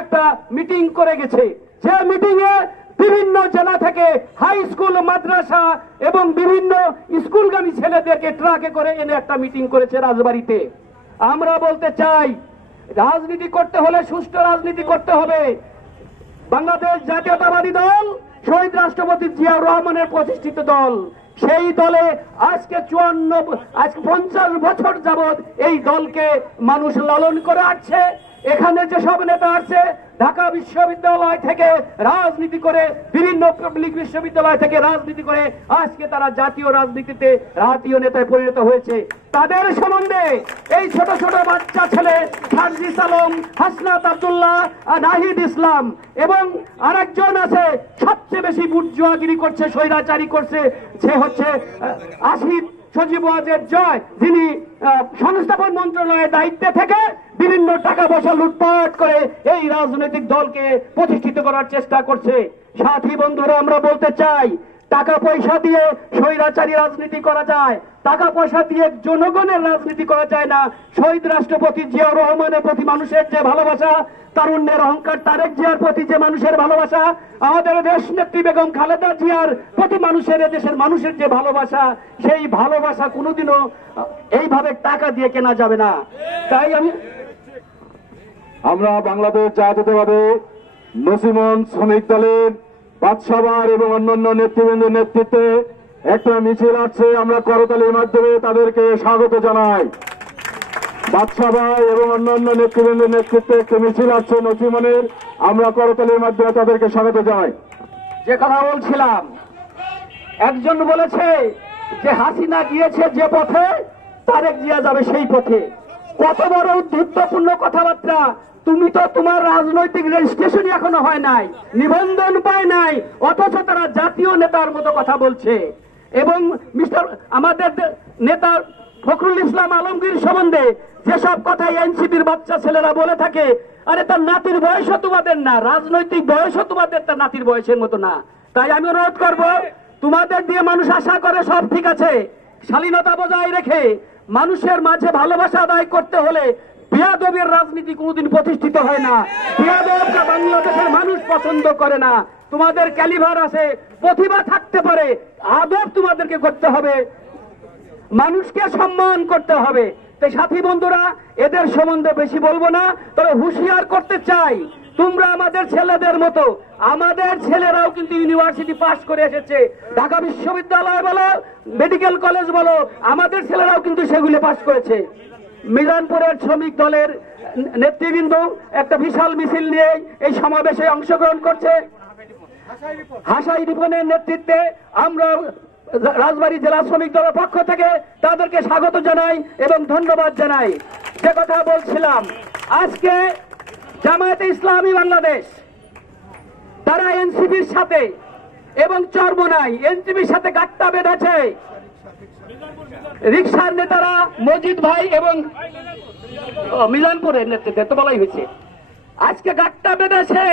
একটা মিটিং করে গেছে, যে মিটিং এ বিভিন্ন জেলা থেকে হাই স্কুল, মাদ্রাসা এবং বিভিন্ন স্কুলগামী ছেলেদেরকে ট্রাকে করে এনে একটা মিটিং করেছে রাজবাড়িতে। আমরা বলতে চাই, রাজনীতি করতে হলে সুষ্ঠু রাজনীতি করতে হবে। বাংলাদেশ জাতীয়তাবাদী দল শহীদ রাষ্ট্রপতি জিয়াউর রহমানের প্রতিষ্ঠিত দল, সেই দলে আজকে 50 বছর যাবৎ এই দলকে মানুষ লালন করে আসছে। এখানে যেসব নেতা আছে ঢাকা বিশ্ববিদ্যালয় থেকে রাজনীতি করে, বিভিন্ন পাবলিক বিশ্ববিদ্যালয় থেকে রাজনীতি করে আজকে তারা জাতীয় রাজনীতিতে জাতীয় নেতায় পরিণত হয়েছে। তাদের সম্বন্ধে এই ছোট ছোট বাচ্চা ছেলে সার্জিস আলম, হাসনাত আব্দুল্লাহ, নাহিদ ইসলাম এবং আরেকজন আছে সবচেয়ে বেশি বুর্জোয়াগিরি করছে, স্বৈরাচারী করছে, সে হচ্ছে আসিফ সজীব ওয়াজেদ জয়, যিনি সংস্থাপন মন্ত্রণালয়ের দায়িত্বে থেকে বিভিন্ন টাকা পয়সা লুটপাট করে এই রাজনৈতিক দলকে প্রতিষ্ঠিত করার চেষ্টা করছে। সাথী বন্ধুরা, আমরা বলতে চাই, টাকা পয়সা দিয়ে স্বৈরাচারী রাজনীতি করা যায়, টাকা পয়সা দিয়ে জনগণের রাজনীতি করা যায় না। শহীদ রাষ্ট্রপতি জিয়াউর রহমানের প্রতি মানুষের যে ভালোবাসা, তারুণ্যের অহংকার তারেক জিয়ার প্রতি যে মানুষের ভালোবাসা, আমাদের দেশ নেত্রী বেগম খালেদা জিয়ার প্রতি মানুষের, দেশের মানুষের যে ভালোবাসা, সেই ভালোবাসা কোনোদিনও এইভাবে টাকা দিয়ে কেনা যাবে না। তাই আমরা বাংলাদেশ জাতীয়তাবাদী নসিমন শ্রমিক দলের বাদশাহবার এবং অন্যান্য নেতৃবৃন্দের নেতৃত্বে একটা মিছিল আসছে, আমরা করতালির মাধ্যমে তাদেরকে স্বাগত জানাই। বাদশাহবার এবং অন্যান্য নেতৃবৃন্দের নেতৃত্বে একটা মিছিল আসছে নসিমনের, আমরা করতালির মাধ্যমে তাদেরকে স্বাগত জানাই। যে কথা বলছিলাম, একজন বলেছে যে হাসিনা গিয়েছে যে পথে তারেক জিয়া যাবে সেই পথে। কত বড় উদ্ধৃতপূর্ণ কথাবার্তা! তুমি তো তোমার রাজনৈতিক রেজিস্ট্রেশনই এখনো হয় নাই, নিবন্ধন পায় নাই, অথচ তারা জাতীয় নেতার মতো কথা বলছে। এবং আমাদের নেতা ফখরুল ইসলাম আলমগীর সম্বন্ধে যেসব কথা এনসিপির বাচ্চা ছেলেরা বলে থাকে, আরে তার নাতির বয়সও তোমাদের না, রাজনৈতিক বয়সও তোমাদের তার নাতির বয়সের মতো না। তাই আমি অনুরোধ করব, তোমাদের দিয়ে মানুষ আশা করে সব ঠিক আছে, শালীনতা বজায় রেখে মানুষের মাঝে ভালোবাসা আদায় করতে হলে বেয়াদবের রাজনীতি কোনোদিন প্রতিষ্ঠিত হয় না। বেয়াদবকে বাংলাদেশের মানুষ পছন্দ করে না। তোমাদের ক্যালিভার আছে, প্রতিভা থাকতে পারে, আদব তোমাদেরকে করতে হবে, মানুষকে সম্মান করতে হবে। তাই সাথী বন্ধুরা, এদের সম্বন্ধে বেশি বলবো না, তবে হুঁশিয়ার করতে চাই, তোমরা আমাদের ছেলেদের মতো, আমাদের ছেলেরাও কিন্তু ইউনিভার্সিটি পাশ করে এসেছে, ঢাকা বিশ্ববিদ্যালয় বলো, মেডিকেল কলেজ বলো, আমাদের ছেলেরাও কিন্তু সেগুলি পাশ করেছে। মিজানপুরের শ্রমিক দলের নেতৃবৃন্দ একটা বিশাল মিছিল নিয়ে এই সমাবেশে অংশগ্রহণ করছে। হাসাই রিপনের নেতৃত্বে আমরা রাজবাড়ী জেলা শ্রমিক দলের পক্ষ থেকে তাদেরকে স্বাগত জানাই এবং ধন্যবাদ জানাই। যে কথা বলছিলাম, আজকে জামায়াতে ইসলামী বাংলাদেশ তারা এনসিপির সাথে এবং চরমোনাই এনসিপির সাথে গাট্টা বেঁধেছে। রিকশার নেতারা মজিদ ভাই এবং মিজানপুরের নেতৃত্বে তো বলাই হয়েছে, আজকে গাট্টা বেঁধেছে